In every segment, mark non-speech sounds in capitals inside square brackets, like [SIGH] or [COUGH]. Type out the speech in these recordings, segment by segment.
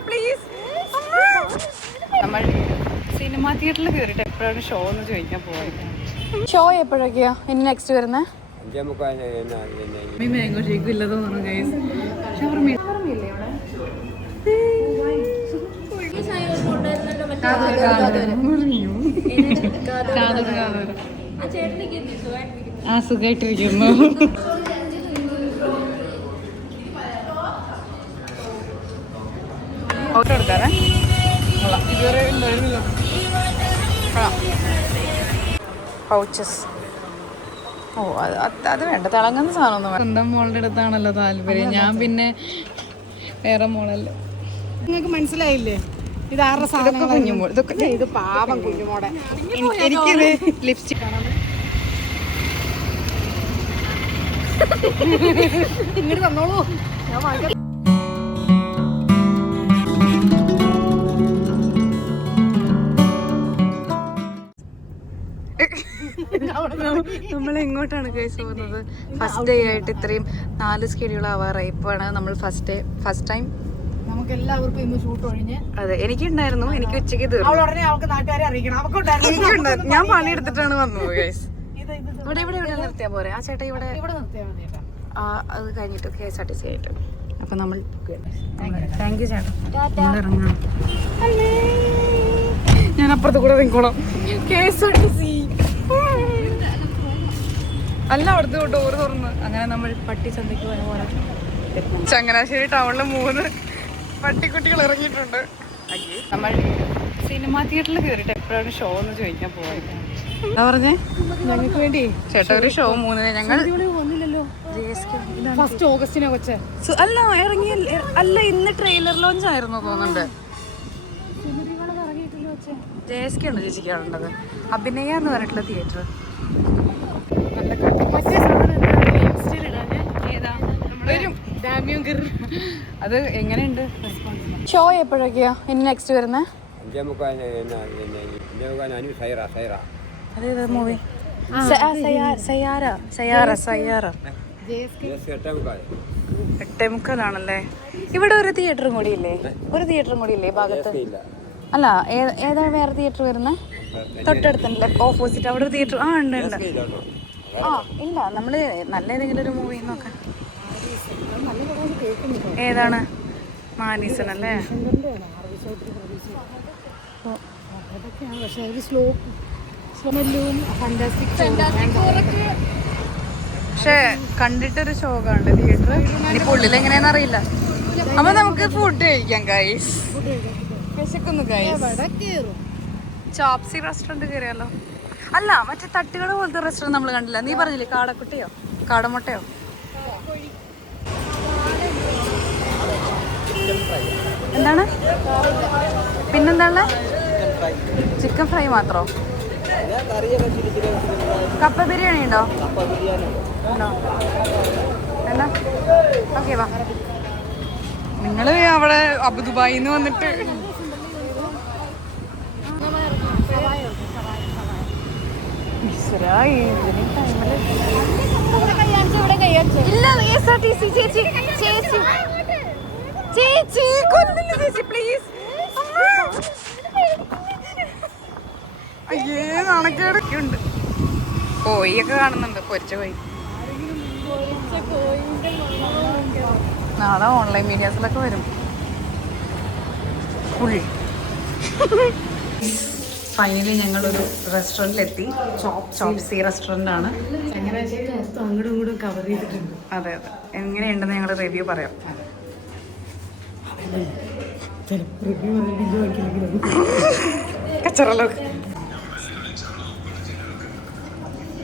Please നമ്മൾ cinema തിയേറ്ററിൽ കയറിയിട്ട് എപ്പോഴാണ് ഷോ എന്ന് ചോദിക്കാൻ പോയത് ഷോ എപ്പോഴൊക്കെയാ? ഇനി നെക്സ്റ്റ് വരുന്നത് മാംഗോ ഷേക്ക് ഇല്ല? തോന്നുന്നു ഗൈസ് ആ സുഖമായിട്ടിരിക്കുന്നു. ഫോട്ടോ എടുക്കാറേ ഇതുവരെ ഉണ്ടായിരുന്നില്ല. പൗച്ചസ് ഓ അത് അത് വേണ്ട. തിളങ്ങുന്ന സാധനമൊന്നും വേണ്ട. സ്വന്തം മോളുടെ അടുത്താണല്ലോ താല്പര്യം. ഞാൻ പിന്നെ വേറെ മോളല്ലേ. നിങ്ങൾക്ക് മനസ്സിലായില്ലേ? ഇത് ആരുടെ സാധനം കുഞ്ഞുമോൾ ഇതൊക്കെ ഇത് പാവം കുഞ്ഞുമോടെ എനിക്കിത് ലിപ്സ്റ്റിക് ഇങ്ങോട്ട് വന്നോളൂ. ഞാൻ നമ്മൾ എങ്ങോട്ടാണ് കേസ് പോകുന്നത്? ഫസ്റ്റ് ഡേ ആയിട്ട് ഇത്രയും നാല് സ്കെഡ്യൂൾ ആവാറായി. ഇപ്പോഴാണ് നമ്മൾ ഫസ്റ്റ് ഡേ ഫസ്റ്റ് ടൈം നമുക്ക് എല്ലാവർക്കും ഇന്ന് ഷൂട്ട് ഒഴിഞ്ഞ്. അതെ എനിക്കുണ്ടായിരുന്നു. എനിക്ക് ഉച്ചയ്ക്ക് തീർന്നു. അവൾക്ക് നാട്ടുകാരെ അറിയിക്കണം. ഞാൻ പണിയെടുത്തിട്ടാണ് വന്നത് ഇവിടെ ഇവിടെ ഇവിടെ നിർത്തിയാ പോരെ? ആ ചേട്ടാ ഇവിടെ ഇവിടെ നിർത്തിയാൽ മതി ആ, അത് കഴിഞ്ഞിട്ട് K S R T C ആയിട്ട്. അപ്പൊ നമ്മൾ താങ്ക് യു ചേട്ടാ. നമ്മൾ ഞാൻ അപ്പുറത്ത് കൂടെ നിൽക്കണം K S R T C അല്ല അവിടുത്തെ ഡോർ തുറന്ന്. അങ്ങനെ നമ്മൾ പട്ടി ചന്തയ്ക്ക് പോലെ. ചങ്ങനാശ്ശേരി ടൗണിൽ മൂന്ന് പട്ടിക്കുട്ടികൾ ഇറങ്ങിയിട്ടുണ്ട്. നമ്മൾ സിനിമാ തിയേറ്ററിൽ കയറിയിട്ട് എപ്പോഴാണ് ഷോ എന്ന് ചോദിക്കാൻ പോയത് എന്താ പറഞ്ഞേ? ഞങ്ങൾക്ക് വേണ്ടി. ചേട്ടാ ഒരു ഷോ മൂന്നിന് ഞങ്ങൾ വന്നില്ലല്ലോ. ഫസ്റ്റ് ഓഗസ്റ്റിനെ കൊച്ചെ. അല്ല ഇറങ്ങി അല്ല ഇന്ന് ട്രെയിലർ ലോഞ്ച് ആയിരുന്നു തോന്നുന്നുണ്ട്. ജെ എസ് കെ ആണ് ചേച്ചിക്ക് കാണേണ്ടത്. അഭിനയ എന്ന് പറഞ്ഞിട്ടുള്ള തിയേറ്റർ അത് എങ്ങനെയുണ്ട് ഷോ എപ്പോഴൊക്കെയാ? ഇനി നെക്സ്റ്റ് വരുന്നത് അതേതാ മൂവി സയാര സയാറ. സയാറ ജസ്റ്റ് എട്ടേ മുക്കാൽ എട്ടേ മുക്കാലാണല്ലേ? ഇവിടെ ഒരു തിയേറ്ററും കൂടി ഇല്ലേ? ഒരു തിയേറ്ററും കൂടി ഇല്ലേ ഭാഗത്ത്? അല്ല ഏതാണ് വേറെ തിയേറ്റർ വരുന്നത് തൊട്ടടുത്തല്ലേ ഓപ്പോസിറ്റ് അവിടെ ഒരു തിയേറ്റർ ആ ഉണ്ട് ഉണ്ട്. ആ ഇല്ല നമ്മൾ നല്ല ഏതെങ്കിലും ഒരു മൂവി നോക്കാം. ഏതാണ്? മാനീസൺ അല്ലേ? അതൊക്കെയാണ് പക്ഷെ ഒരു സ്ലോ പക്ഷെ കണ്ടിട്ടൊരു ശോകാണ് തിയേറ്റർ ഇനി ഉള്ളിൽ എങ്ങനെയാന്ന് അറിയില്ല. അപ്പൊ നമുക്ക് ഫുഡ് കഴിക്കാം ഗൈസ് വിശക്കുന്നു ഗൈസ് ചോപ്സി റെസ്റ്റോറന്റ് കയറിയാലോ അല്ല മറ്റേ തട്ടുകട പോലത്തെ റെസ്റ്റോറന്റ് നമ്മൾ കണ്ടില്ല. നീ പറഞ്ഞില്ലേ കാടക്കുട്ടിയോ? കാടമുട്ടയോ? എന്താണ്? പിന്നെന്താണ്? ചിക്കൻ ഫ്രൈ മാത്രോ? കപ്പ ബിരിയാണി ഉണ്ടോ? ഉണ്ടോ? എന്നാ ഓക്കെ വാ. നിങ്ങൾ അവിടെ അബുദുബായിന്ന് വന്നിട്ട് ഈശ്വരാ, ഇതിന് ടൈമിൽ ഇല്ല. S R T C. ചേച്ചി ചേച്ചി. ചേച്ചി കൊല്ലില്ല ചേച്ചി പ്ലീസ് അയ്യേ നാണക്കേട് ഉണ്ട് കോഴിയൊക്കെ കാണുന്നുണ്ട് പൊരിച്ച കോഴി. നാളെ ഓൺലൈൻ മീഡിയാസിലൊക്കെ വരും. ഫുൾ ഫൈനലി ഞങ്ങളൊരു റെസ്റ്റോറന്റിലെത്തി സി റെസ്റ്റോറന്റ് ആണ്. അതെ അതെ. എങ്ങനെയുണ്ടെന്ന് ഞങ്ങൾ റിവ്യൂ പറയാം റിവ്യൂ റിവ്യൂ ആക്കിയില്ലെങ്കിലും കച്ചറലോ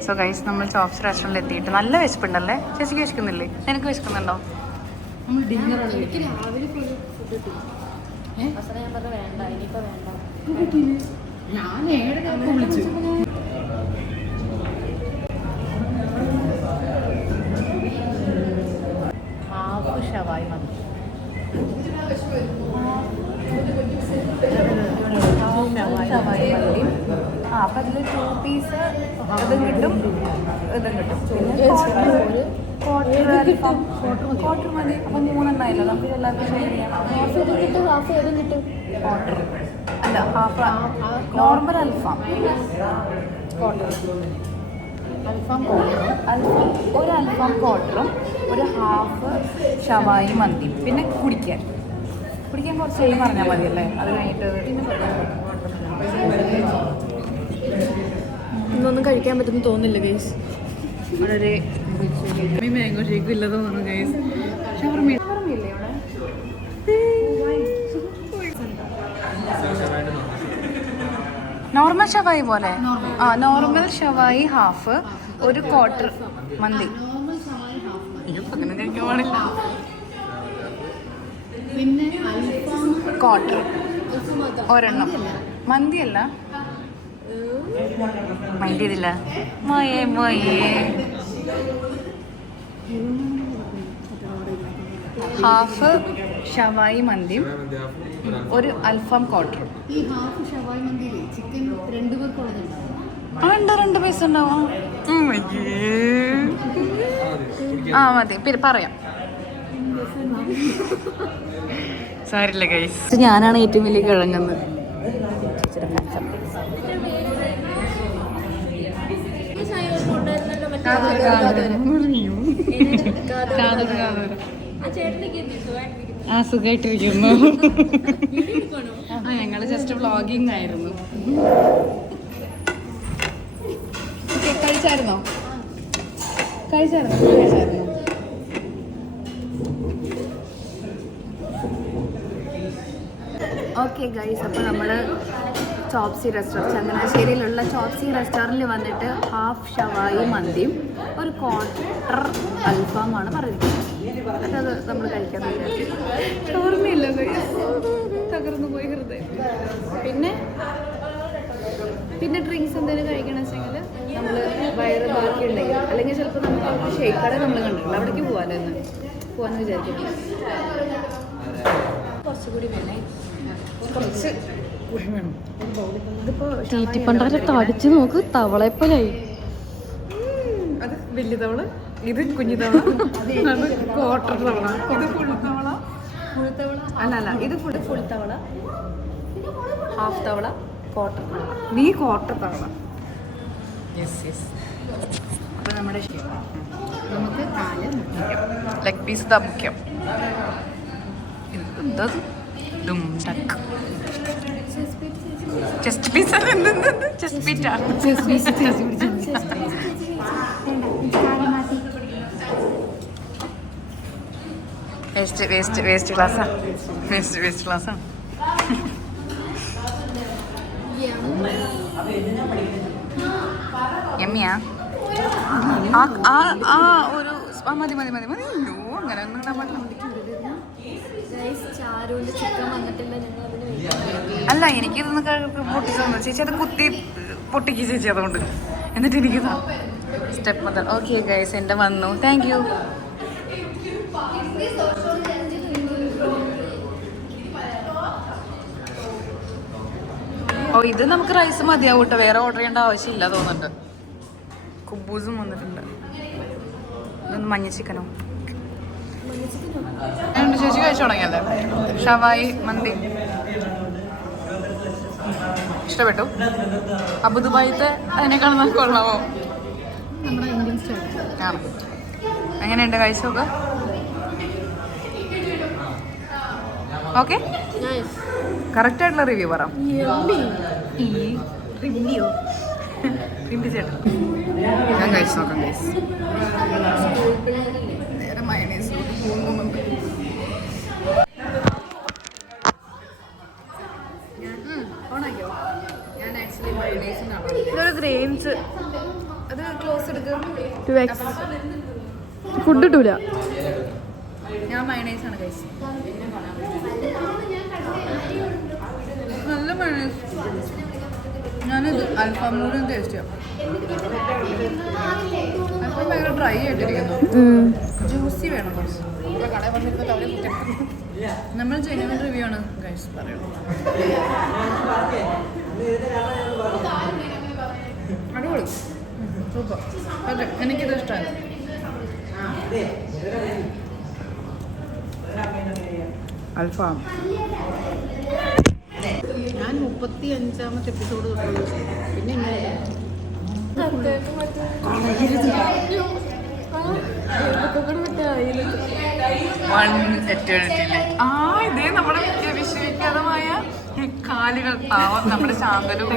സോ ഗൈസ് നമ്മൾ ചോപ്സ് റെസ്റ്റോറന്റിൽ എത്തിയിട്ട് നല്ല വിശപ്പുണ്ടല്ലേ? ചേച്ചിക്ക് വിശക്കുന്നില്ലേ? നിനക്ക് വിശക്കുന്നുണ്ടോ? ഞാൻ വിളിച്ചു ഹാഫ് ഷവായി മന്തി ഷവായി മന്തിയും ആ അപ്പം അതിൽ ടു പീസ് അതും കിട്ടും ഇതും കിട്ടും. പിന്നെ ക്വാർട്ടർ മതി. അപ്പൊ മൂന്നെണ്ണമായില്ലോ നമുക്ക് എല്ലാവർക്കും ഷെയർ ചെയ്യണം ഹാഫ് ഏതും കിട്ടും? ക്വാർട്ടർ അല്ല ഹാഫ് നോർമൽ അൽഫാം ക്വാർട്ടർ അൽഫാം കോട്ടൺ അൽഫാം ഒരു അൽഫാം ക്വാർട്ടറും ഒരു ഹാഫ് ഷവായി മന്തി. പിന്നെ കുടിക്കാൻ. കുടിക്കാൻ കുറച്ച് ചെയ്യും പറഞ്ഞാൽ മതിയല്ലേ? അത് കഴിഞ്ഞിട്ട് ഇന്നൊന്നും കഴിക്കാൻ പറ്റുമെന്ന് തോന്നില്ല ഗൈസ് വളരെ മാംഗോ ഷേക്ക് ഇല്ല തോന്നുന്നു ഗൈസ് നോർമൽ ഷവായി പോലെ? ആ നോർമൽ ഷവായി ഹാഫ് ഒരു ക്വാർട്ടർ മന്തി. ക്വാർട്ടർ ഒരെണ്ണം. മന്തിയല്ല. മൈൻഡ് ചെയ്തില്ല. മോയേ മോയേ. ഹാഫ് ഷവായി മന്തിയും ഒരു അൽഫാം ക്വാർട്ടറും. ഈ ഹാഫ് ഷവായി മന്തിയിലെ ചിക്കൻ രണ്ടു ഉണ്ട് രണ്ട് പൈസ ഉണ്ടാവും. ആ മതി. പിന്നെ പറയാം. സാരില്ല ഗൈസ് ഞാനാണ് ഏറ്റവും വലിയ കിഴങ്ങുന്നത്. ആ സുഖമായിട്ടിരിക്കുന്നു? ആ ഞങ്ങൾ ജസ്റ്റ് വ്ളോഗിങ് ആയിരുന്നു. കഴിച്ചായിരുന്നോ? കഴിച്ചായിരുന്നോ? കഴിച്ചായിരുന്നോ? ഓക്കെ ഗൈസ് അപ്പോൾ നമ്മൾ ചോപ്സി റെസ്റ്റോറന്റ് ചങ്ങനാശ്ശേരിയിലുള്ള ചോപ്സി റെസ്റ്റോറന്റിൽ വന്നിട്ട് ഹാഫ് ഷവായി മന്തിയും ഒരു ക്വാർട്ടർ അൽഫാമാണ് പറയുന്നത് അത് നമ്മൾ കഴിക്കാൻ ഷവർമ്മയില്ല തകർന്നു പോയി ഹൃദയം. പിന്നെ പിന്നെ ഡ്രിങ്ക്സ് എന്തെങ്കിലും കഴിക്കണമെന്ന് നമ്മൾ വയറ് ബാക്കി ഉണ്ടെങ്കിൽ അല്ലെങ്കിൽ ചിലപ്പോൾ നമുക്ക് അവിടെ ഷേക്കാടെ നമ്മൾ കണ്ടിട്ടില്ല അവിടേക്ക് പോകാമല്ലോ എന്ന് പോകാമെന്ന് വിചാരിക്കുന്നു കുറച്ചുകൂടി വേണേ. കുറച്ച് തീറ്റിപ്പണ്ടാരെ തടിച്ചു നോക്ക് തവളെപ്പോലായി അത് വലിയ തവള ഇത് കുഞ്ഞു തവള അത് ക്വാർട്ടർ തവള. ഇത് ഫുൾ തവള അല്ല അല്ല ഇത് ഫുൾ ഫുൾ തവള. ഹാഫ് തവള ക്വാർട്ടർ തവള. നീ ക്വാർട്ടർ തവള. യെസ് യെസ് നമ്മുടെ നമുക്ക് കാൽ ലെഗ് പീസ് ഇതാ മുഖ്യം എന്താ ദും ടക്ക് ആ? ഒരു മതി മതി മതി മതി. അങ്ങനെ ഒന്നും ഇടാൻ പാടില്ല അല്ല എനിക്കിതൊന്ന് പൊട്ടിച്ചു ചേച്ചി അത് കുത്തി പൊട്ടിക്ക് ചേച്ചി അതുകൊണ്ട്. എന്നിട്ട് എനിക്ക് സ്റ്റെപ്പ് മദർ ഓക്കെ ഗൈസ് എന്റെ വന്നു. താങ്ക് യു ഓ ഇത് നമുക്ക് റൈസ് മതിയാവും കേട്ടോ വേറെ ഓർഡർ ചെയ്യേണ്ട ആവശ്യമില്ല തോന്നുന്നുണ്ട്. കുബൂസും വന്നിട്ടുണ്ട്. ഇതൊന്ന് മഞ്ഞ ചിക്കനോ ചേച്ചി കഴിച്ചു തുടങ്ങിയല്ലേ? ഷവായി മന്തി. ഇഷ്ടപ്പെട്ടു? അബു ദുബായിത്തെ അതിനേക്കാൾ നമുക്ക് കൊള്ളാമോ? ആ എങ്ങനെയുണ്ട് കഴിച്ചോക്ക്? ഓക്കെ. കറക്റ്റ് ആയിട്ടുള്ള റിവ്യൂ പറ. റിവ്യൂ റിവ്യൂ ചേട്ടൻ. ഞാൻ കഴിച്ചു നോക്കാം ഗൈസ് നേരെ മയണൈസ് മയണൈസ് ഇതൊരു ഗ്രെയിൻസ് അത് ക്ലോസ് എടുക്കും ഫുഡ് കിട്ടൂല ഞാൻ മയണൈസ് ആണ് കഴിച്ചത് നല്ല മയണൈസ് ഞാനിത് അൽഫാം കൂടി ടേസ്റ്റ് ചെയ്യാം അൽഫാം ഭയങ്കര ഡ്രൈ ആയിട്ടിരിക്കുന്നു ജ്യൂസി വേണം. നമ്മൾ ജെന്യൂൻ റിവ്യൂ ആണ് ഗൈസ് അടിപൊളി. സൂപ്പർ. അതെ എനിക്കിത് ഇഷ്ടമായി അൽഫാം ഞാൻ മുപ്പത്തി അഞ്ചാമത്തെ എപ്പിസോഡ് തൊട്ടുള്ളൂ. പിന്നെ ഇങ്ങനെ. വൺ എറ്റേണിറ്റിയിലെ ആ ഇതേ നമ്മുടെ വിശ്വ- വിശ്വവിഖ്യാതമായ കാലുകൾ. പാവം നമ്മുടെ ശാന്തലും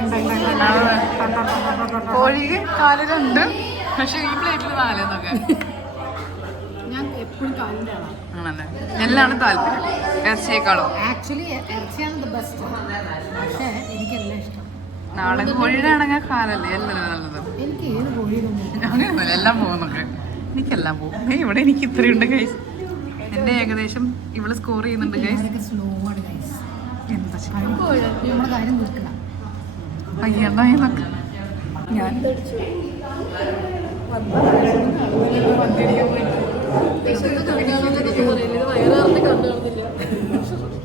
കോഴിക്ക് കാൽ രണ്ട് പക്ഷെ ഈ പ്ലേറ്റിൽ നാലെന്നൊക്കെ ഞാൻ എപ്പോഴും കാലിന്റെ ആളാണ് ആണല്ലേ? എല്ലാണ് താല്പര്യം. ഇറച്ചിയേക്കാളോ? ആക്ച്വലി ഇറച്ചിയാണ് ബെസ്റ്റ് പക്ഷേ എനിക്കെല്ലാം ഇഷ്ടം. നാടൻ കോഴിയുടെ ആണെങ്കിൽ കാലല്ലേ? എല്ലാം നല്ലത്. എനിക്ക് ഏത് അങ്ങനെയൊന്നുമില്ല. എല്ലാം പോകുന്നൊക്കെ എനിക്കെല്ലാം പോകും. ഇവിടെ എനിക്ക് ഇത്രയുണ്ട് ഗൈസ് എന്റെ ഏകദേശം ഇവൾ സ്കോർ ചെയ്യുന്നുണ്ട് ഗൈസ് സ്ലോ ആണ് ഗൈസ് എന്താ ചെയ്യാ? നമ്മുടെ കാര്യം ഞാൻ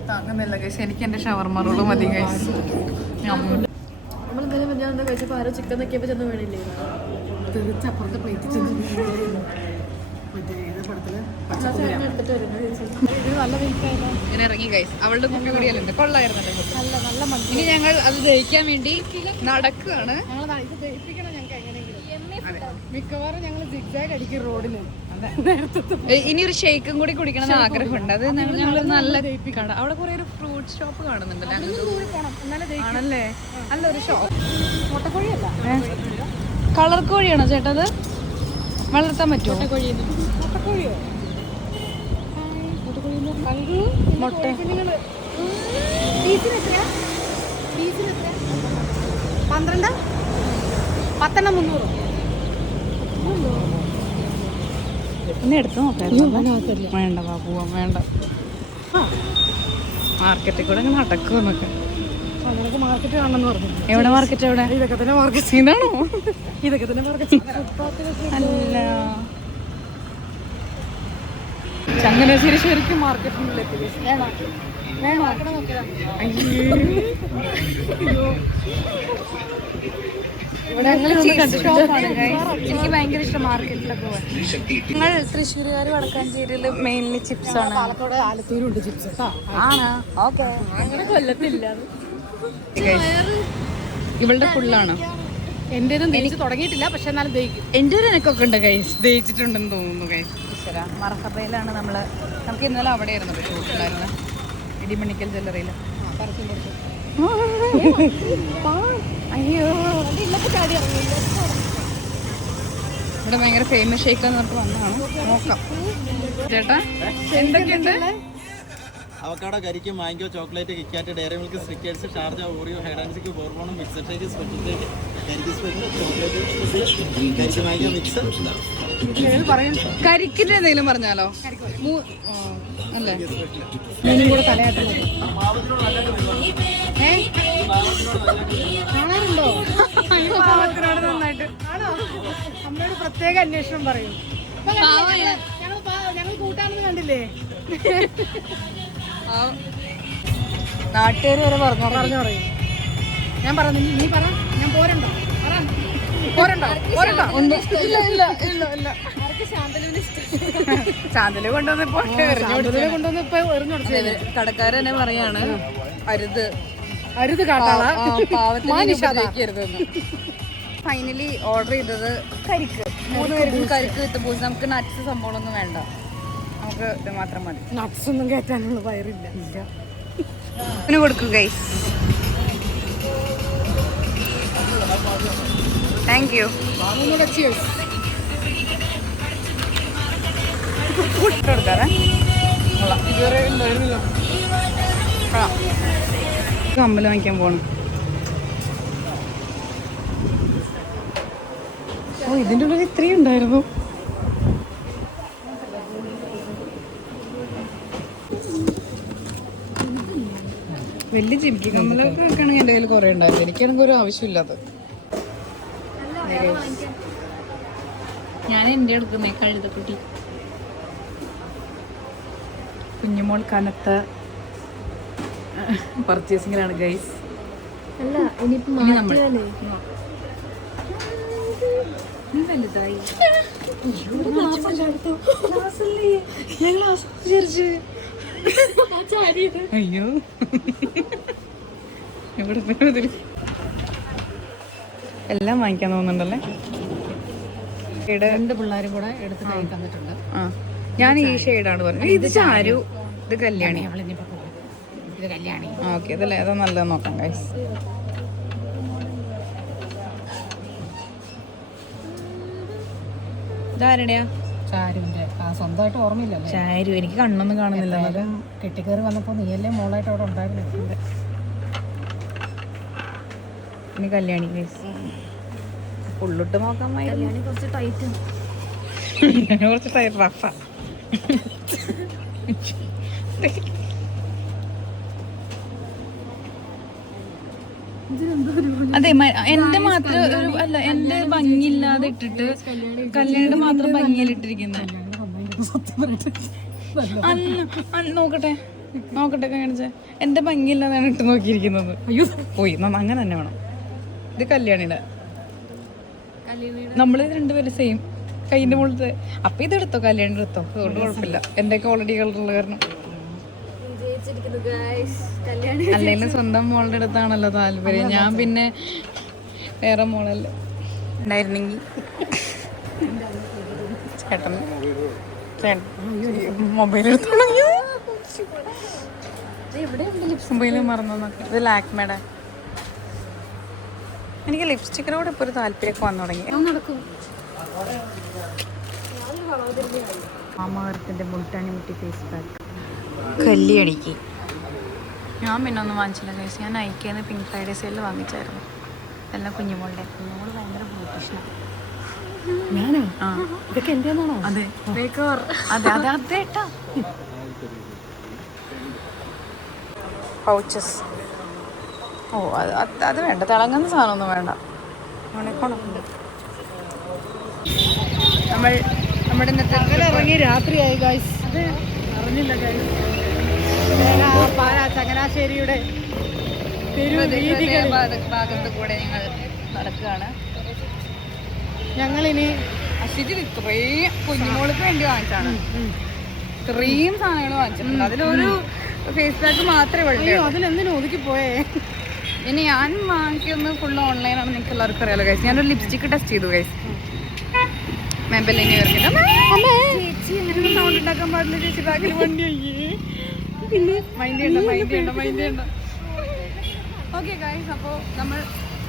താങ്ങുന്നില്ല ഗൈസ് എനിക്ക് എന്റെ ഷവർമ റോൾ മതി ഗൈസ് നമ്മളെന്തായാലും ഞാൻ എന്താ കഴിച്ചപ്പോൾ ആരോ ചിക്കൻ നോക്കിയപ്പോൾ ചെന്ന് വീണില്ലേ? തെറിച്ച് അപ്പുറത്തെ പ്ലേറ്റ് ചെന്ന് മറ്റേ ഏത് പടത്തിൽ? ഞാൻ ഇറങ്ങി ഗൈസ് അവളുടെ കുപ്പി കുടിയലുണ്ട് കൊള്ളായിരുന്നു നല്ല നല്ല മന്തി ഇനി ഞങ്ങൾ അത് ദഹിക്കാൻ വേണ്ടി നടക്കുകയാണ്. മിക്കവാറും ഞങ്ങൾ സിഗ്സാഗ് അടിക്കും റോഡിൽ ഏ, ഇനി ഒരു ഷേക്കും കൂടി കുടിക്കണം ആഗ്രഹമുണ്ട്. അത് ഞങ്ങൾ നല്ല കട അവിടെ കുറെ ഒരു ഫ്രൂട്ട് ഷോപ്പ് കാണുന്നുണ്ടല്ലോ? ആണല്ലേ? അല്ല ഒരു ഷോപ്പ് മുട്ടക്കോഴിയല്ല? കളർ കോഴിയാണോ ചേട്ടാ അത് വളർത്താൻ പറ്റുമോ? മുട്ട. പന്ത്രണ്ട്? പത്തെണ്ണം മുന്നൂറ്. ഇന്ന് എടുത്ത് നോക്കാം വേണ്ട പോവാം വേണ്ട. മാർക്കറ്റിൽ കൂടെ ഇങ്ങനെ നടക്കുമെന്നൊക്കെ നമുക്ക് മാർക്കറ്റ് കാണണമെന്ന് പറഞ്ഞു എവിടെ മാർക്കറ്റ് എവിടെ? ഇതൊക്കെ തന്നെ മാർക്കറ്റ് ഇതാണോ? ഇതൊക്കെ തന്നെ മാർക്കറ്റ് അല്ല. ചങ്ങനാശ്ശേരി ശരിക്കും മാർക്കറ്റിനുള്ളിലേക്ക് വേണോ? എനിക്ക് ഭയങ്കര ഇഷ്ടം മാർക്കറ്റിലൊക്കെ പോകാൻ ഞങ്ങൾ തൃശ്ശൂരുകാർ വടക്കാഞ്ചേരിയിൽ മെയിൻലി ചിപ്സ് ആണ്. പാലക്കോട് ആലത്തൂരുണ്ട് ചിപ്സ് ആണ്? ഓക്കെ അങ്ങനെ കൊല്ലത്തില്ല. ഇവളുടെ ഫുള്ളാണ് എന്റെ എനിക്ക് തുടങ്ങിയിട്ടില്ല പക്ഷെ എന്നാലും ദഹിക്കും. എന്റെ ഒരു എനക്കൊക്കെ ഉണ്ട് കൈസ് ദഹിച്ചിട്ടുണ്ടെന്ന് തോന്നുന്നു ഗൈസ് ഈശ്വര മറക്കപ്പയിലാണ് നമ്മൾ നമുക്ക് ഇന്നലെ അവിടെ ആയിരുന്നു ഷൂട്ടുണ്ടായിരുന്നു ഇടിമണിക്കൽ ജ്വല്ലറിയിൽ അയ്യോ. ഇവിടെ ഭയങ്കര ഫേമസ് ഷേക്ക് എന്ന് പറഞ്ഞിട്ട് വന്നതാണ്. നോക്കാം. ചേട്ടാ എന്തൊക്കെയുണ്ട്? Avocado കരിക്കും mango chocolate KitKat dairy milk stickers Sharjah Oreo ഹൈഡാൻസിക്ക് ബോർബോണും മിക്സഡ് ഷേക്ക് സ്പെഷ്യൽ ഷേക്ക് കരിക്ക് സ്പെഷ്യൽ ചോക്ലേറ്റ് കരിക്ക് മാംഗോ മിക്സ് കരിക്കിന്റെ എന്തെങ്കിലും പറഞ്ഞാലോ? മൂ- അല്ലേ? കൂടെ തലയാട്ടുള്ളത് കാണാറുണ്ടോ? പാവത്തിനോട് നന്നായിട്ട്. ആണോ? അമ്മയോട് പ്രത്യേക അന്വേഷണം പറയും. ഞങ്ങൾ കൂട്ടാണെന്ന് കണ്ടില്ലേ? നാട്ടുകാർ വരെ പറഞ്ഞു പറഞ്ഞു പറയും ഞാൻ പറഞ്ഞു നീ- പറ. ഞാൻ പോരണ്ടോ? ചാന്തൽ കൊണ്ടുവന്നപ്പോ ശാന്തതയെ കൊണ്ടുവന്ന് ഇപ്പൊ എറിഞ്ഞുടച്ചു കടക്കാരൻ തന്നെ പറയാണ് അരുത്. അരുത് കാട്ടാള. പാവത്തിന് ഫൈനലി ഓർഡർ ചെയ്തത് കരിക്ക്. മൂന്ന് പേർക്കും കരിക്ക് വിത്ത് നമുക്ക് നമുക്ക് സംഭവം ഒന്നും വേണ്ട. നമുക്ക് ഇത് മാത്രം മതി. നട്ട്സ് ഒന്നും കയറ്റാനുള്ള വയറില്ല. പിന്നെ കൊടുക്കും ഗൈസ് താങ്ക് യു. കൊടുക്കാതെ കമ്മൽ വാങ്ങിക്കാൻ പോണം. ഓ ഇതിന്റെ ഉള്ളിൽ ഇത്രയും ഉണ്ടായിരുന്നു. വലിയ ജിമിക്ക് കമ്മലൊക്കെ വെക്കണമെങ്കിൽ എന്റെ കയ്യിൽ കുറേ ഉണ്ടായിരുന്നു എനിക്കാണെങ്കിൽ ഒരു ആവശ്യമില്ലാത്ത ഞാൻ എന്റെ എടുക്കുന്നേ കഴുതക്കുട്ടി കുഞ്ഞുമോൾ കനത്ത പർച്ചേസിങ്ങിലാണ് ഗൈസ് അല്ല ഇനിയിപ്പോ ഇനി നമ്മൾ വലുതായി. ഞങ്ങൾ ആസ്വദിച്ചു അയ്യോ. എവിടെ പോയി. എല്ലാം വാങ്ങിക്കാൻ തോന്നുന്നുണ്ടല്ലേ? രണ്ട് പിള്ളേരും കൂടെ എടുത്ത് കൈ തന്നിട്ടുണ്ട്. ആ. ഞാൻ ഈ ഷെയ്ഡാണ് പറഞ്ഞത്. ഇത് ചാരു. ഇത് കല്യാണി. ഇത് കല്യാണി. ഓക്കെ. ഇതല്ലേ? ഏതാ നല്ലത് നോക്കാം ഗൈസ് ഇതാരുടെയാ? ചാരുവിന്റെ. ആ സ്വന്തമായിട്ട് ഓർമ്മയില്ലല്ലേ? ചാരു എനിക്ക് കണ്ണൊന്നും കാണുന്നില്ല. കെട്ടിക്കേറി വന്നപ്പോ നീയല്ലേ മോളായിട്ട് അവിടെ ഉണ്ടായിരുന്നു ഇനി കല്യാണി ഉള്ളിട്ട് നോക്കാൻ കല്യാണി കുറച്ച് ടൈറ്റ് [LAUGHS] കുറച്ച് ടൈറ്റ് റഫാ [LAUGHS] [LAUGHS] അതെ എന്റെ മാത്രം ഒരു അല്ല എന്റെ ഭംഗിയില്ലാതെ ഇട്ടിട്ട് കല്യാണിയുടെ മാത്രം ഭംഗിയിലിട്ടിരിക്കുന്നത് അന്ന് നോക്കട്ടെ നോക്കട്ടെ കാണിച്ചേ. എന്റെ ഭംഗിയില്ലാതാണ് ഇട്ട് നോക്കിയിരിക്കുന്നത്. അയ്യോ പോയി അങ്ങനെ തന്നെ വേണം. ഇത് കല്യാണിയുടെ. നമ്മൾ രണ്ടുപേരും സെയിം കൈന്റെ മുകളിലത്തെ അപ്പൊ ഇത് എടുത്തോ? കല്യാണി എടുത്തോ? അതുകൊണ്ട് കുഴപ്പമില്ല. എന്റെ ഒക്കെ ഓൾറെഡി കളറുള്ള കാരണം. അല്ലെങ്കിൽ സ്വന്തം മോളുടെ അടുത്താണല്ലോ താല്പര്യം. ഞാൻ പിന്നെ വേറെ മോളല്ലേ. ഉണ്ടായിരുന്നെങ്കിൽ ചേട്ടൻ. മൊബൈൽ എടുത്തോളൂ മൊബൈൽ മറന്നു നോക്കി. ഇത് ലാക്മേടെ. എനിക്ക് ലിപ്സ്റ്റിക്കിനോട് ഇപ്പോൾ ഒരു താല്പര്യമൊക്കെ വന്നു തുടങ്ങി. മാമാർത്തിന്റെ മുട്ടാണി മുട്ടി ഫേസ് പാക്ക്. കല്യാണിക്ക്. ഞാൻ പിന്നെ ഒന്നും വാങ്ങിച്ചില്ല കേസ് ഞാൻ ഐക്കിയെന്ന് പിങ്ക് ഫ്രൈഡേ സെയിൽ വാങ്ങിച്ചായിരുന്നു. എല്ലാം കുഞ്ഞുമോളുടെ. കുഞ്ഞുമോൾ ഭയങ്കര ബ്യൂട്ടീഷ്യനാണ് ഞാനോ? ആ. ഇതൊക്കെ എന്റെ അതെ. അതെ അതെ അതെ പൗച്ചസ് ഓ അത് അത് അത് വേണ്ട. തിളങ്ങുന്ന സാധനമൊന്നും വേണ്ട. നമ്മൾ നമ്മുടെ ഇന്നത്തെ ഇറങ്ങി രാത്രിയായി ഗായ്സ് അറിഞ്ഞില്ല പാല ചങ്ങനാശ്ശേരിയുടെ ഭാഗത്ത് കൂടെ ഞങ്ങൾ നടക്കുകയാണ്. ഞങ്ങളിനി അശ്വതി ഇത്രയും കുഞ്ഞുമോൾക്ക് വേണ്ടി വാങ്ങിച്ചാണ് ഇത്രയും സാധനങ്ങൾ വാങ്ങിച്ചിട്ടുണ്ട്. അതിലൊരു ഫേസ് പാക്ക് മാത്രമേ അയ്യോ അതിലെന്തിനു ഒതുക്കി പോയേ? ഇനി ഞാൻ വാങ്ങിക്കുന്നത് ഫുൾ ആണ് നിങ്ങൾക്ക് എല്ലാവർക്കും അറിയാലോ ഗൈസ് ഞാനൊരു ലിപ്സ്റ്റിക് ടെസ്റ്റ് ചെയ്തു ഗൈസ് മെമ്പലിനി സൗണ്ട് ഉണ്ടാക്കാൻ പാടില്ല ചേച്ചി ബാക്കിൽ വണ്ടി പിന്നെ മൈൻഡ് ചെയ്യണ്ട മൈൻഡ് ചെയ്യണ്ട മൈൻഡ് ചെയ്യണ്ട. ഓക്കെ ഗായ്സ് അപ്പോൾ നമ്മൾ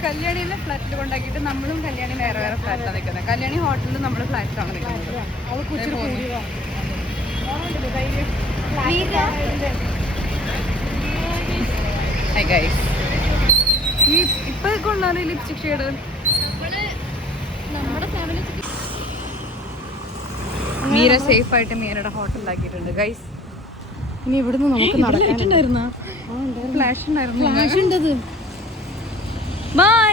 കല്യാണിയിലെ ഫ്ലാറ്റിൽ കൊണ്ടാക്കിയിട്ട് നമ്മളും കല്യാണി വേറെ വേറെ ഫ്ലാറ്റിലാണ് നിൽക്കുന്നത് കല്യാണി ഹോട്ടലിൽ നമ്മൾ ഫ്ലാറ്റിലാണ് നിൽക്കുന്നത് ഹായ് ഗൈസ് ഈ ഇപ്പൊ കൊള്ളാലോ ലിപ്സ്റ്റിക് ഷെയ്ഡ് മീര സേഫ് ആയിട്ട് മീരയുടെ ഹോട്ടലിലാക്കിയിട്ടുണ്ട് ഗൈസ് ഇനി ഇവിടുന്ന് നമുക്ക് നടക്കാനുണ്ടായിരുന്നു ഫ്ലാഷ് ഉണ്ടായിരുന്നു. ഫ്ലാഷ് ഉണ്ടത്. Bye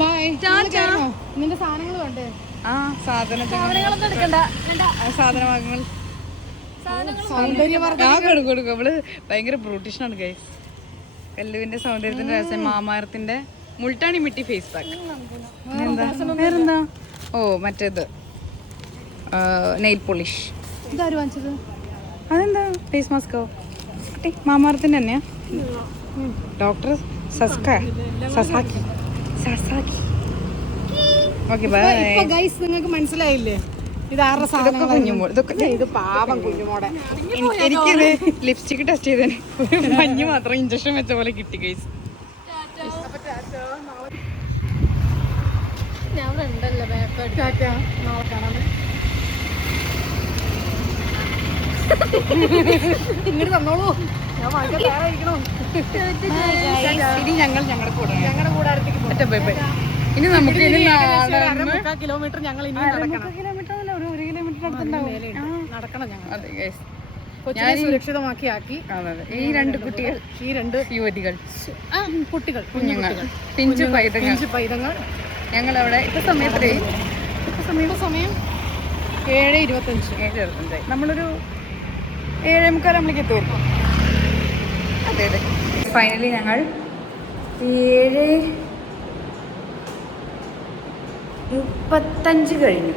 bye tata. നിന്റെ സാധനങ്ങൾ കണ്ടേ ആ സാധന കൊടുക്കും. അവൾ ഭയങ്കര ഗൈസ് കല്ലുവിന്റെ സൗന്ദര്യത്തിന്റെ രസം മാമാരത്തിന്റെ മുൾട്ടാണി മിട്ടി ഫേസ് പാക്ക് എന്താ? വേറെന്താ? ഓ മറ്റേത്. നെയിൽ പോളിഷ് ഇതാര് വാങ്ങിച്ചത്? അതെന്താ ഫേസ് മാസ്കോ മാമാർത്തിന്റെ തന്നെയാ? ഡോക്ടർ സസ്ക സസാക്കി. സസാക്കി. ഓക്കെ ഗൈസ് നിങ്ങൾക്ക് മനസ്സിലായില്ലേ? ഇതൊക്കെ കുഞ്ഞുമോൾ ഇതൊക്കെ ഇത് പാവം കുഞ്ഞുമോടെ എനി- എനിക്കിത് ലിപ്സ്റ്റിക് ടെസ്റ്റ് ചെയ്തേ ഒരു മഞ്ഞ് മാത്രം ഇഞ്ചക്ഷൻ വെച്ച പോലെ കിട്ടി ഗൈസ് ഞാൻ ഉണ്ടല്ലോ ബാക്ക് ടാറ്റ നാളെ കാണാം. ഇങ്ങോട്ട് തന്നോളൂ ഞാൻ വാങ്ങിക്കാൻ ഇനി ഞങ്ങൾ ഞങ്ങളുടെ കൂടെ ഞങ്ങളുടെ പോകും ഇനി നമുക്ക് ഇനി കിലോമീറ്റർ ഞങ്ങൾ ഇനി നടക്കണം. കിലോമീറ്റർ അല്ല ഒരു ഒരു കിലോമീറ്റർ അടുത്തുണ്ടാവും. നടക്കണം ഞങ്ങൾ. അതെ ഗൈസ് ഞാൻ സുരക്ഷിതമാക്കി ആക്കി ഈ രണ്ട് കുട്ടികൾ. ഈ രണ്ട് യുവതികൾ. കുട്ടികൾ കുഞ്ഞുങ്ങൾ. പിഞ്ചു പൈതങ്ങൾ. പിഞ്ചു പൈതങ്ങൾ. ഞങ്ങൾ അവിടെ ഇപ്പൊ സമയത്തിലേ ഇപ്പൊ സമയം? സമയം? ഏഴ് ഇരുപത്തഞ്ച്. ഏഴ് ഇരുപത്തഞ്ചായി നമ്മളൊരു ഏഴേ മുക്കാൽ നമ്മളേക്ക് എത്തുമായിരിക്കും അതെ അതെ. ഫൈനലി ഞങ്ങൾ ഏഴ് മുപ്പത്തഞ്ച് കഴിഞ്ഞു.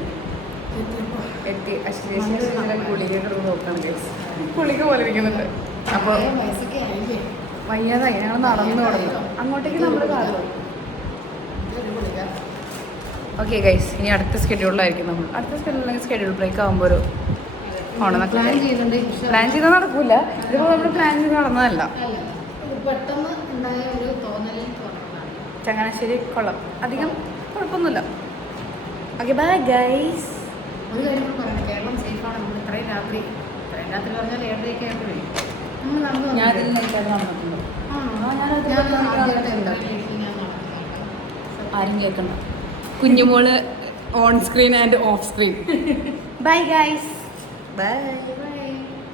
എത്തി. അശ്ലേഷ പോലെ ഇരിക്കുന്നുണ്ട്. അപ്പോൾ വയ്യാതായി. ഞങ്ങൾ നടന്നു തുടങ്ങി. അങ്ങോട്ടേക്ക് നമ്മൾ ഓക്കെ ഗൈസ് ഇനി അടുത്ത സ്കെഡ്യൂളിലായിരിക്കും നമ്മൾ. അടുത്ത സ്കെഡ്യൂളിൽ സ്കെഡ്യൂൾ ബ്രേക്ക് ആകുമ്പോൾ ഒരു ഓണം പ്ലാൻ പ്ലാൻ ചെയ്താൽ നടക്കൂല. ഇതിപ്പോൾ നമ്മൾ പ്ലാൻ ചെയ്ത് നടന്നതല്ല. ചങ്ങനാശ്ശേരി കൊള്ളം. അധികം കുഴപ്പമൊന്നുമില്ല. ഓക്കെ ബൈ ഗൈസ് ഒരു കാര്യം കൂടി പറയണം. കേരളം സേഫാണ് നമ്മൾ ഇത്രയും രാത്രി ഇത്രയും രാത്രി പറഞ്ഞാൽ ഏഴരയൊക്കെ ആയിട്ട് നമ്മൾ നടന്നു ഞാൻ നടന്നിട്ടുണ്ട് ആരും കേൾക്കണ്ട. Kunjumol on screen and off screen bye guys bye bye